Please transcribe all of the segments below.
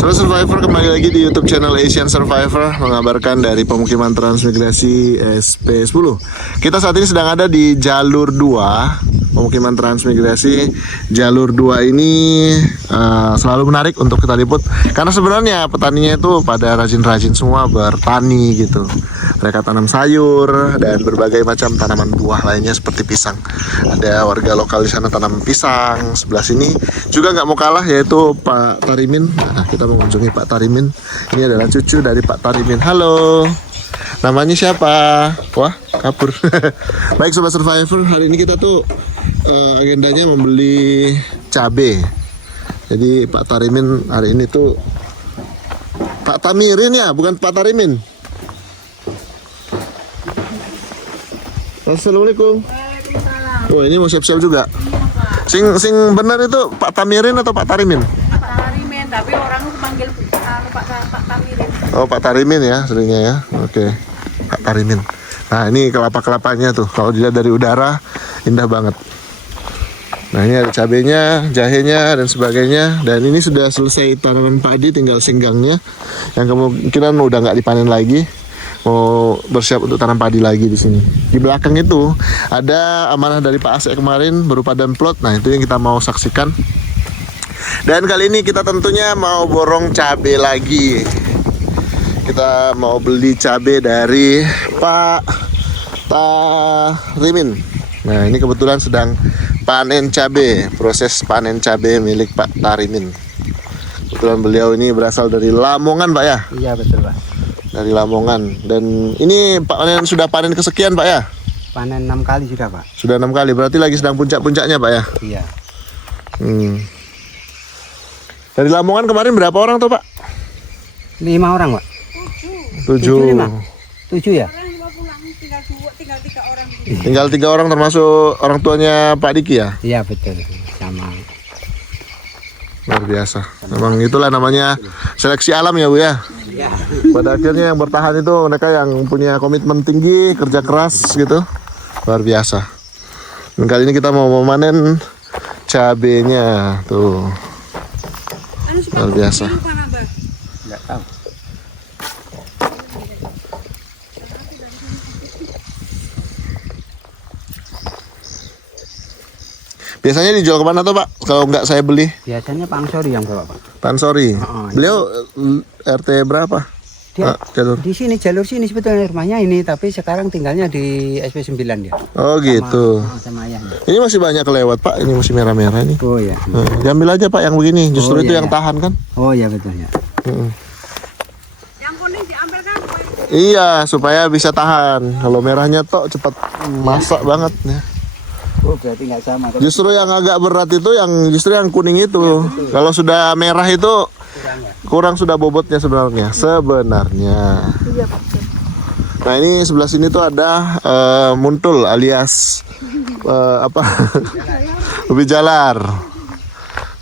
Sobat Survivor, kembali lagi di YouTube channel Asian Survivor mengabarkan dari pemukiman transmigrasi SP10. Kita saat ini sedang ada di jalur 2 pemukiman transmigrasi. Jalur 2 ini selalu menarik untuk kita liput karena sebenarnya petaninya itu pada rajin-rajin semua bertani gitu. Mereka tanam sayur dan berbagai macam tanaman buah lainnya seperti pisang. Ada warga lokal di sana tanam pisang. Sebelah sini juga nggak mau kalah, yaitu Pak Tarimin. Nah, kita mengunjungi Pak Tarimin. Ini adalah cucu dari Pak Tarimin. Halo, namanya siapa? Wah, kabur. Baik Sobat Survivor, hari ini kita tuh agendanya membeli cabai. Jadi Pak Tarimin hari ini tuh Pak Tamirin ya, bukan Pak Tarimin. Assalamualaikum. Oh, ini mau siap-siap juga. Sing benar itu Pak Tamirin atau Pak Tarimin? Pak Tarimin, tapi orang panggil Pak Tamirin. Oh, Pak Tarimin ya seringnya ya. Oke. Pak Tarimin. Nah, ini kelapa-kelapanya tuh. Kalau dilihat dari udara indah banget. Nah, ini ada cabenya, jahenya dan sebagainya. Dan ini sudah selesai tanaman padi, tinggal singgangnya yang kemungkinan udah nggak dipanen lagi. Mau bersiap untuk tanam padi lagi di sini. Di belakang itu ada amanah dari Pak Asep kemarin berupa dan plot. Nah, itu yang kita mau saksikan. Dan kali ini kita tentunya mau borong cabai lagi. Kita mau beli cabai dari Pak Tarimin. Nah, ini kebetulan sedang panen cabai, proses panen cabai milik Pak Tarimin. Kebetulan beliau ini berasal dari Lamongan, Pak ya? Iya betul Pak. Dari Lamongan. Dan ini Pak panen sudah panen kesekian Pak ya? Panen 6 kali sudah Pak. Sudah 6 kali, berarti lagi sedang puncak-puncaknya Pak ya? Iya. Dari Lamongan kemarin berapa orang tuh Pak? 5 orang Pak. 7. 7 ya? Orang mau pulang, tinggal 3 orang. Tinggal 3 orang termasuk orang tuanya Pak Diki ya? Iya betul. Sama. Luar biasa. Memang itulah namanya seleksi alam ya Bu ya? Iya. Pada akhirnya yang bertahan itu mereka yang punya komitmen tinggi, kerja keras gitu. Luar biasa. Dan kali ini kita mau memanen cabenya tuh. Luar biasa. Enggak tahu. Biasanya dijual kemana tuh Pak? Kalau nggak saya beli? Biasanya Pak Angsori yang bawa Pak. Pansori. Oh, iya. Beliau RT berapa? Dia Jalur. di sini jalur sini sebetulnya rumahnya ini, tapi sekarang tinggalnya di SP9 dia. Oh gitu. Sama ayahnya. Ini masih banyak kelewat Pak. Ini masih merah-merah ini. Oh ya. Diambil aja Pak yang begini. Justru Oh, itu iya, yang iya. tahan kan? Oh ya betul ya. Yang kuning diambil kan? Iya, supaya bisa tahan. Kalau merahnya tok cepat masak banget ya. Oh berarti nggak sama. Justru yang agak berat itu justru yang kuning itu. Kalau sudah merah itu kurang sudah bobotnya sebenarnya. Iya Pak. Nah, ini sebelah sini tuh ada muntul alias apa? Ubi jalar.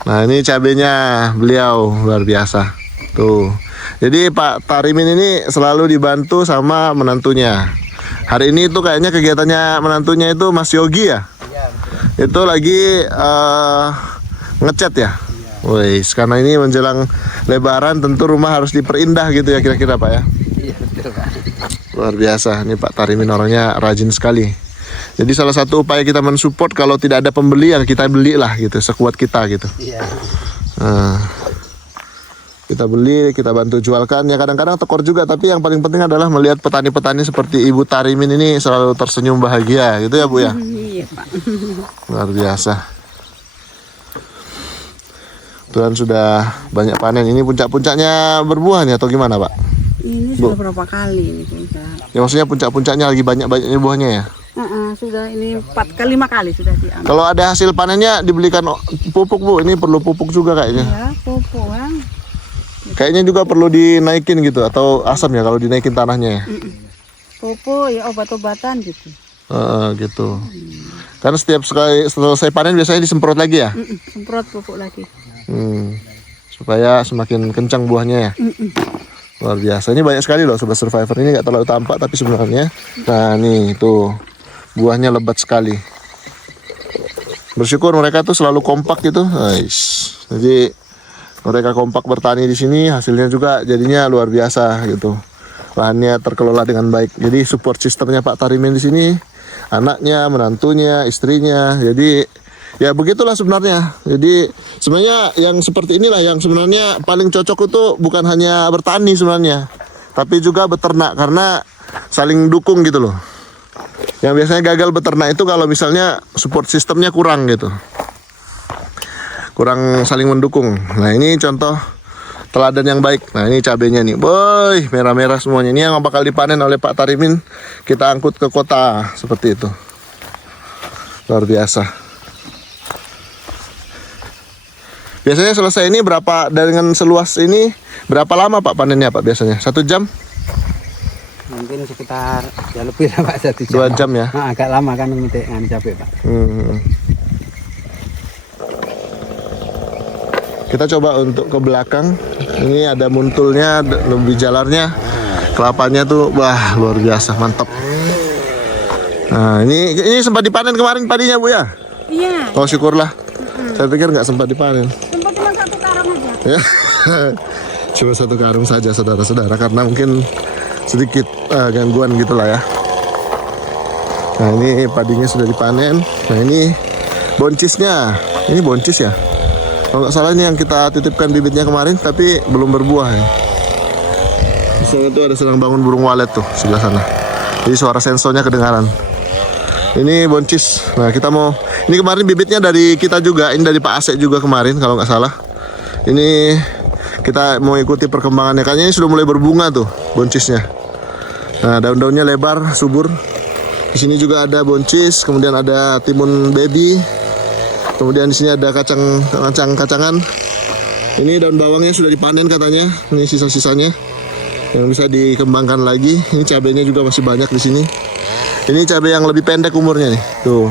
Nah, ini cabenya beliau luar biasa. Tuh. Jadi Pak Tarimin ini selalu dibantu sama menantunya. Hari ini tuh kayaknya kegiatannya menantunya itu Mas Yogi ya? Itu lagi ngecat ya. Wih, karena ini menjelang Lebaran tentu rumah harus diperindah gitu ya kira-kira Pak ya. Iya betul Pak. Luar biasa, ini Pak Tarimin orangnya rajin sekali. Jadi salah satu upaya kita mensupport kalau tidak ada pembeli ya kita belilah gitu, sekuat kita gitu. Iya. Nah, kita beli, kita bantu jualkan ya, kadang-kadang tekor juga, tapi yang paling penting adalah melihat petani-petani seperti Ibu Tarimin ini selalu tersenyum bahagia gitu ya Bu ya. Iya Pak. Luar biasa. Tuhan sudah banyak panen. Ini puncak-puncaknya berbuah nih atau gimana Pak? Ini sudah berapa kali ini puncak? Ya maksudnya puncak-puncaknya lagi banyak-banyaknya buahnya ya? Sudah ini 4 kali 5 kali sudah diambil. Kalau ada hasil panennya dibelikan pupuk Bu, ini perlu pupuk juga kayaknya. Ya, pupuk kan. Kayaknya juga perlu dinaikin gitu atau asam ya kalau dinaikin tanahnya ya. Pupuk ya obat-obatan gitu. Gitu. Karena setiap sekali selesai panen biasanya disemprot lagi ya. Semprot pupuk lagi. Supaya semakin kencang buahnya ya. Luar biasa. Ini banyak sekali loh Sobat Survivor. Ini nggak terlalu tampak tapi sebenarnya. Nah nih tuh buahnya lebat sekali. Bersyukur mereka tuh selalu kompak gitu. Nice. Jadi Mereka kompak bertani di sini, hasilnya juga jadinya luar biasa gitu. Lahannya terkelola dengan baik. Jadi support sistemnya Pak Tarimin di sini, anaknya, menantunya, istrinya. Jadi ya begitulah sebenarnya. Jadi sebenarnya yang seperti inilah yang sebenarnya paling cocok itu bukan hanya bertani sebenarnya, tapi juga beternak karena saling dukung gitu loh. Yang biasanya gagal beternak itu kalau misalnya support sistemnya kurang gitu. Kurang saling mendukung. Nah, ini contoh teladan yang baik. Nah, ini cabenya nih. Boy, merah-merah semuanya. Ini yang bakal dipanen oleh Pak Tarimin. Kita angkut ke kota seperti itu. Luar biasa. Biasanya selesai ini berapa dengan seluas ini berapa lama Pak panennya Pak biasanya? 1 jam? Mungkin sekitar ya lebih lah Pak 1 jam. 2 jam ya? Nah, agak lama kan memetik cabai Pak. Kita coba untuk ke belakang. Ini ada muntulnya, lebih jalarnya, kelapanya tuh, wah luar biasa, mantap. Nah ini sempat dipanen kemarin padinya Bu ya? Iya. Oh syukurlah. Saya pikir nggak sempat dipanen. Sempat cuma 1 karung aja. Ya, cuma 1 karung saja saudara-saudara karena mungkin sedikit gangguan gitulah ya. Nah ini padinya sudah dipanen. Nah ini boncisnya, ini boncis ya. Kalau nggak salah ini yang kita titipkan bibitnya kemarin, tapi belum berbuah ya. Di sana tuh ada sedang bangun burung walet tuh sebelah sana. Jadi suara sensornya kedengaran. Ini boncis. Nah kita mau, ini kemarin bibitnya dari kita juga, ini dari Pak Asep juga kemarin kalau nggak salah. Ini kita mau ikuti perkembangannya. Kayaknya ini sudah mulai berbunga tuh boncisnya. Nah daun-daunnya lebar, subur. Di sini juga ada boncis, kemudian ada timun baby. Kemudian di sini ada kacangan. Ini daun bawangnya sudah dipanen katanya. Ini sisa-sisanya yang bisa dikembangkan lagi. Ini cabenya juga masih banyak di sini. Ini cabai yang lebih pendek umurnya nih. Tuh.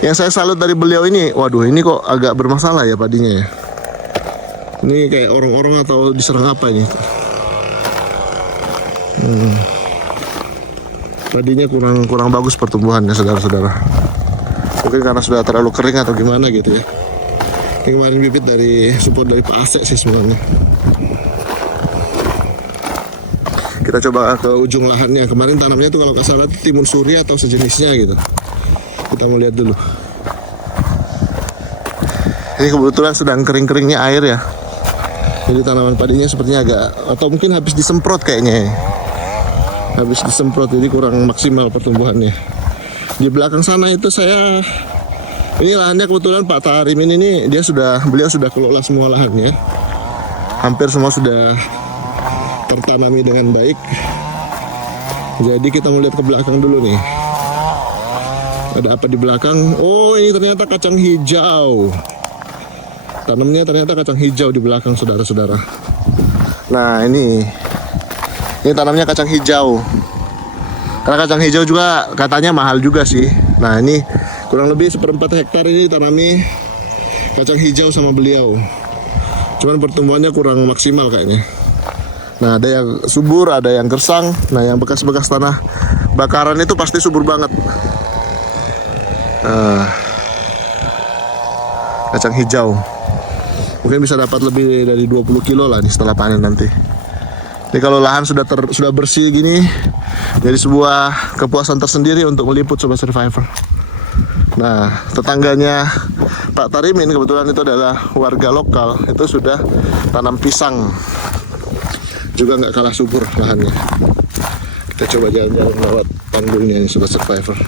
Yang saya salut dari beliau ini, waduh ini kok agak bermasalah ya padinya ya. Ini kayak orang-orang atau diserang apa ini? Padinya kurang bagus pertumbuhannya saudara-saudara. Mungkin karena sudah terlalu kering atau gimana gitu ya. Ini kemarin bibit dari support dari Pak Asep sih sebenarnya. Kita coba ke ujung lahannya. Kemarin tanamnya tuh kalau nggak salah timun suri atau sejenisnya gitu. Kita mau lihat dulu. Ini kebetulan sedang kering-keringnya air ya. Jadi tanaman padinya sepertinya agak, atau mungkin habis disemprot kayaknya ya. Habis disemprot jadi kurang maksimal pertumbuhannya. Di belakang sana itu ini lahannya kebetulan Pak Tarimin ini beliau sudah kelola semua lahannya. Hampir semua sudah tertanami dengan baik. Jadi kita mau lihat ke belakang dulu nih. Ada apa di belakang? Oh ini ternyata kacang hijau. Tanamnya ternyata kacang hijau di belakang saudara-saudara. Nah ini tanamnya kacang hijau. Karena kacang hijau juga katanya mahal juga sih. Nah ini kurang lebih 1/4 hektar ini tanami kacang hijau sama beliau. Cuman pertumbuhannya kurang maksimal kayaknya. Nah ada yang subur, ada yang gersang. Nah yang bekas-bekas tanah bakaran itu pasti subur banget. Kacang hijau. Mungkin bisa dapat lebih dari 20 kilo lah nih setelah panen nanti. Ini kalau lahan sudah bersih gini, jadi sebuah kepuasan tersendiri untuk meliput Sobat Survivor. Nah, tetangganya Pak Tarimin kebetulan itu adalah warga lokal, itu sudah tanam pisang. Juga nggak kalah subur lahannya. Kita coba jalan-jalan lewat tanggulnya nih Sobat Survivor.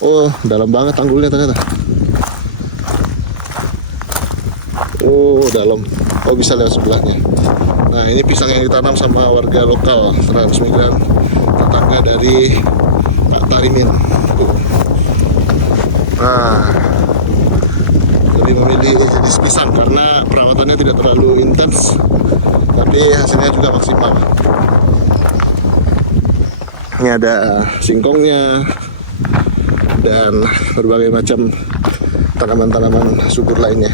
Oh, dalam banget tanggulnya ternyata. Oh, dalam. Oh, bisa lewat sebelahnya. Nah, ini pisang yang ditanam sama warga lokal transmigran, tetangga dari Pak Tarimin. Nah, lebih memilih jenis pisang karena perawatannya tidak terlalu intens, tapi hasilnya juga maksimal. Ini ada singkongnya dan berbagai macam tanaman-tanaman subur lainnya.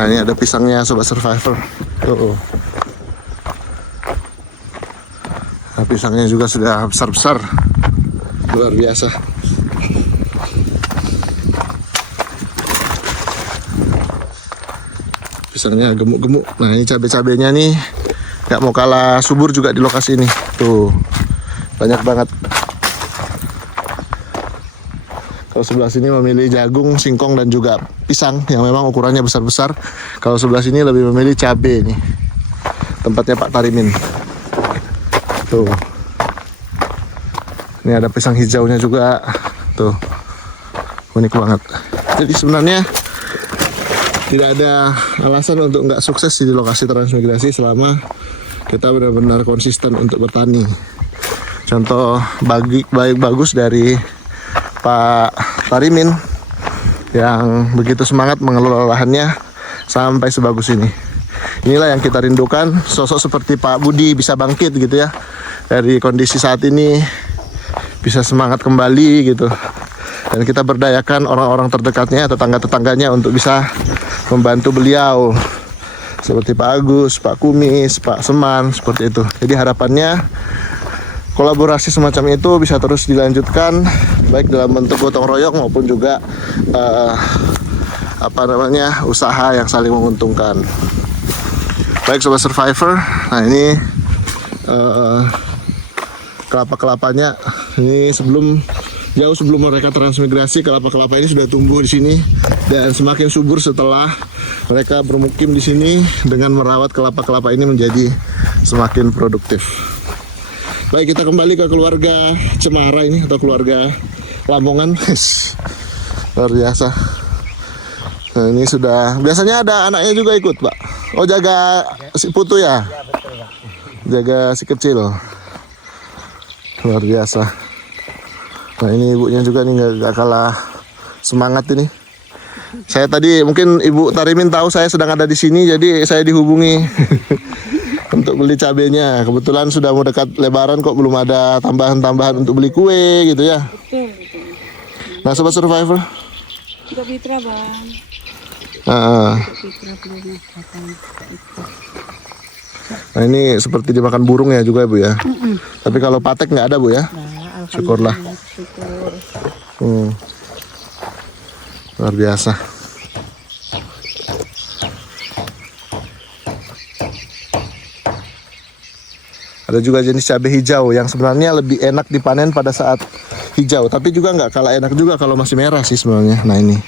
Nah ini ada pisangnya Sobat Survivor. Tuh. Nah, pisangnya juga sudah besar-besar. Luar biasa. Pisangnya gemuk-gemuk. Nah ini cabai-cabainya nih gak mau kalah subur juga di lokasi ini. Tuh banyak banget. Kalau sebelah sini memilih jagung, singkong dan juga pisang yang memang ukurannya besar-besar. Kalau sebelah sini lebih memilih cabai nih. Tempatnya Pak Tarimin. Tuh. Ini ada pisang hijaunya juga. Tuh. Unik banget. Jadi sebenarnya tidak ada alasan untuk nggak sukses di lokasi transmigrasi selama kita benar-benar konsisten untuk bertani. Contoh bagus dari Pak Tarimin yang begitu semangat mengelola lahannya sampai sebagus ini. Inilah yang kita rindukan, sosok seperti Pak Budi bisa bangkit gitu ya dari kondisi saat ini, bisa semangat kembali gitu. Dan kita berdayakan orang-orang terdekatnya, tetangga-tetangganya untuk bisa membantu beliau seperti Pak Agus, Pak Kumis, Pak Seman, seperti itu. Jadi harapannya kolaborasi semacam itu bisa terus dilanjutkan baik dalam bentuk gotong royong maupun juga usaha yang saling menguntungkan. Baik Sobat Survivor, nah ini kelapa-kelapanya ini jauh sebelum mereka transmigrasi, kelapa-kelapa ini sudah tumbuh di sini dan semakin subur setelah mereka bermukim di sini dengan merawat kelapa-kelapa ini menjadi semakin produktif. Baik, kita kembali ke keluarga Cemara ini atau keluarga Lamongan. Luar biasa. Nah, ini sudah biasanya ada anaknya juga ikut, Pak. Oh, jaga si Putu ya? Jaga si kecil. Luar biasa. Nah ini ibunya juga nih gak kalah semangat ini. Saya tadi mungkin Ibu Tarimin tahu saya sedang ada di sini, jadi saya dihubungi untuk beli cabenya. Kebetulan sudah mau dekat Lebaran kok belum ada tambahan-tambahan untuk beli kue gitu ya. Betul. Nah Sobat Survivor. Untuk Fitra bang. Fitra belum datang. Nah ini seperti dimakan burung ya juga Bu ya. Tapi kalau patek nggak ada Bu ya. Nah, Syukurlah. syukur. Luar biasa. Ada juga jenis cabai hijau yang sebenarnya lebih enak dipanen pada saat hijau, tapi juga nggak kalah enak juga kalau masih merah sih sebenarnya. Nah ini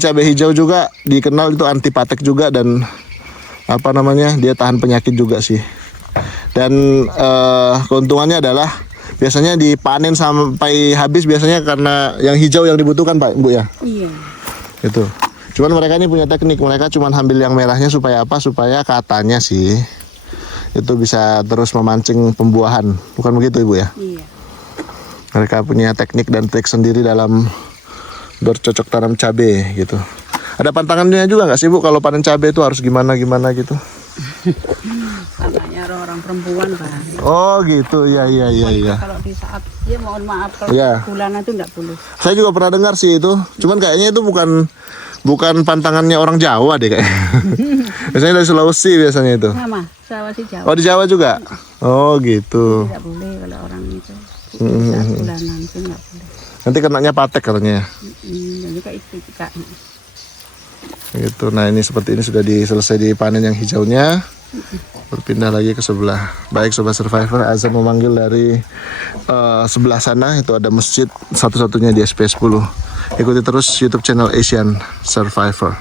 cabai hijau juga dikenal itu anti patek juga dan dia tahan penyakit juga sih. Dan keuntungannya adalah biasanya dipanen sampai habis biasanya karena yang hijau yang dibutuhkan Pak Bu ya. Iya. Itu. Cuman mereka ini punya teknik, mereka cuma ambil yang merahnya supaya apa? Supaya katanya sih itu bisa terus memancing pembuahan. Bukan begitu Ibu ya? Iya. Mereka punya teknik dan trik sendiri dalam bercocok tanam cabai gitu. Ada pantangannya juga nggak sih Bu kalau panen cabai itu harus gimana gitu? Anaknya orang perempuan bang. Oh gitu, iya. Kalau di saat mohon maaf kalau Iya. bulanan itu enggak boleh. Saya juga pernah dengar sih itu. Cuman kayaknya itu bukan pantangannya orang Jawa deh kayaknya. Biasanya dari Sulawesi biasanya itu. Sama, Sulawesi Jawa. Oh di Jawa juga? Oh gitu. Tidak boleh kalau orang itu. Saat bulanan itu enggak boleh. Nanti kenanya patek katanya. Dan juga istiqah. Gitu. Nah ini seperti ini sudah selesai dipanen yang hijaunya. Berpindah lagi ke sebelah. Baik Sobat Survivor, azan memanggil dari sebelah sana. Itu ada masjid satu-satunya di SP10. Ikuti terus YouTube channel Asian Survivor.